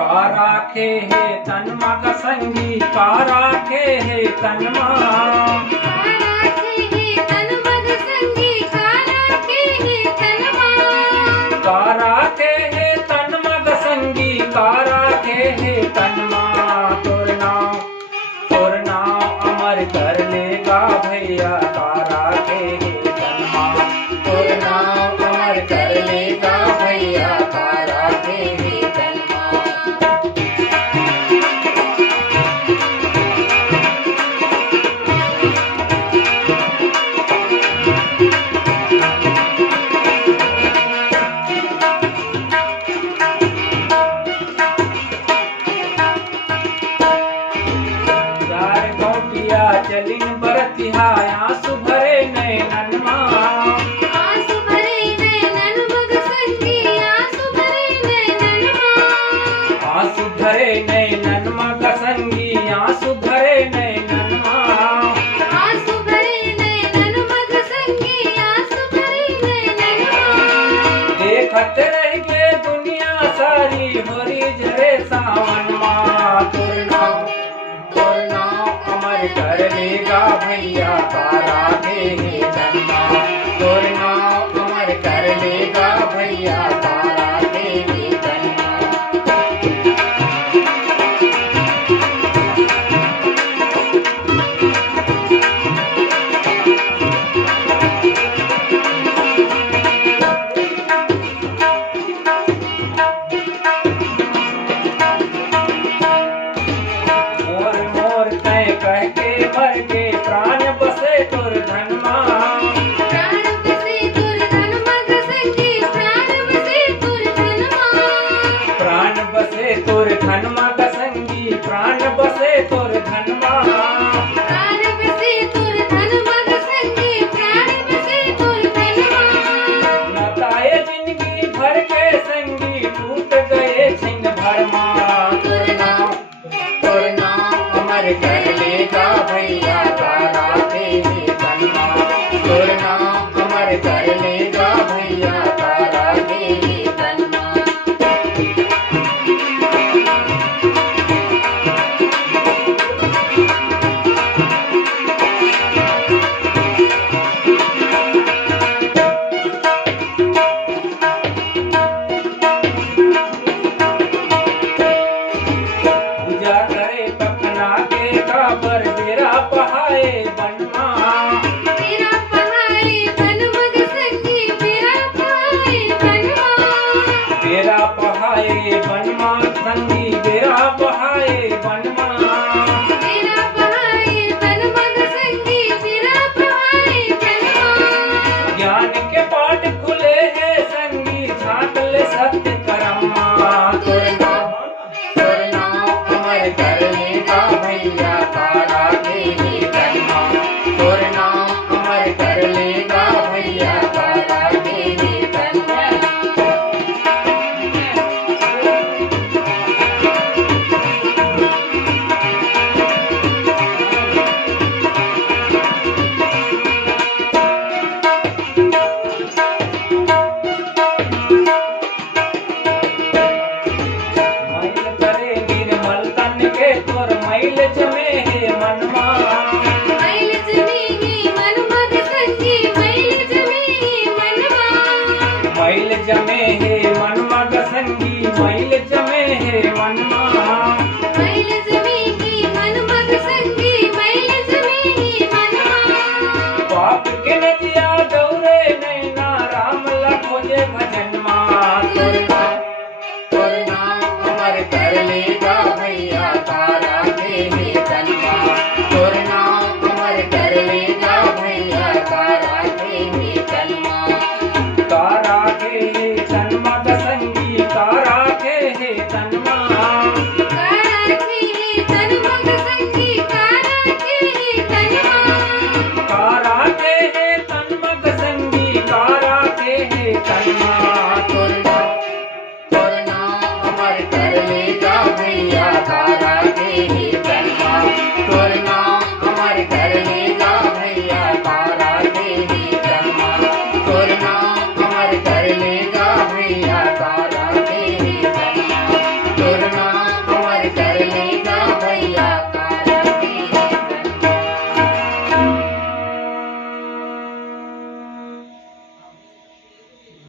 का राखे है तन मग संगी का राखे है तन मां का राखे है तन मग संगी का राखे है तन मां तोर नाम अमर कर लेगा भैया का राखे है तन मां तोर नाम अमर कर लेगा भैया का राखे है तन मां। चलिन बरतिहा आंसू भरे नैनन मां आंसू भरे नैनन मग संगी आंसू भरे नैनन मां आंसू भरे नैनन मग संगी आंसू भरे नैनन मां आंसू भरे नैनन मग संगी आंसू भरे नैनन मां देखत रह गे दुनिया सारी होरी झरे सावन मां तोर नाम अमर कर लेगा भैया का राखे है तन मां तोर नाम अमर कर लेगा भैया का राखे है तन कह के मर के प्राण बसे तुर धन मां प्राण बसे तुर धन मग संगी प्राण बसे तुर धन मां प्राण बसे तुर धन मग संगी प्राण बसे तुर धन मां प्राण बसे तुर धन मग संगी प्राण बसे तुर धन मां नताए जिंदगी भर के संगी टूट गए छिन भर मां तोर नाम अमर कर लेगा भैया का राखे है तन मां तोर नाम अमर कर लेगा भैया का राखे है तन मां। पूजा करे पखना के काबर बेरा पहाए बनवा तेरा पहाड़े बन मग संगी तेरा पहाड़े बनवा बेरा पहाए बनवा संगी बेरा पहाए बनवा तेरा पहाड़े बन मग संगी तेरा पहाड़े बनवा ज्ञान के पाठ खुले हैं संगी झांक ले सत्य कर्मा तोर नाम अमर कर लेगा भैया का राखे है तन मां तोर नाम अमर कर लेगा भैया का राखे है तन मां। मैल करे निर्मल तन के तोर मैल जमे है मनवा मैल जमे है मन मग संगी मैल जमे है मनवा मैल जमे है मन मग संगी मैल जमे है मनवा मैल जमे है मन मग संगी मैल जमे है मनवा पाप के नदिया दौरे नैना राम ला खोजे भजन मां तोर नाम अमर कर लेगा भैया का राखे है तन मां तोर नाम अमर कर लेगा भैया का राखे है तन मां का राखे है तन मग संगी का राखे है तन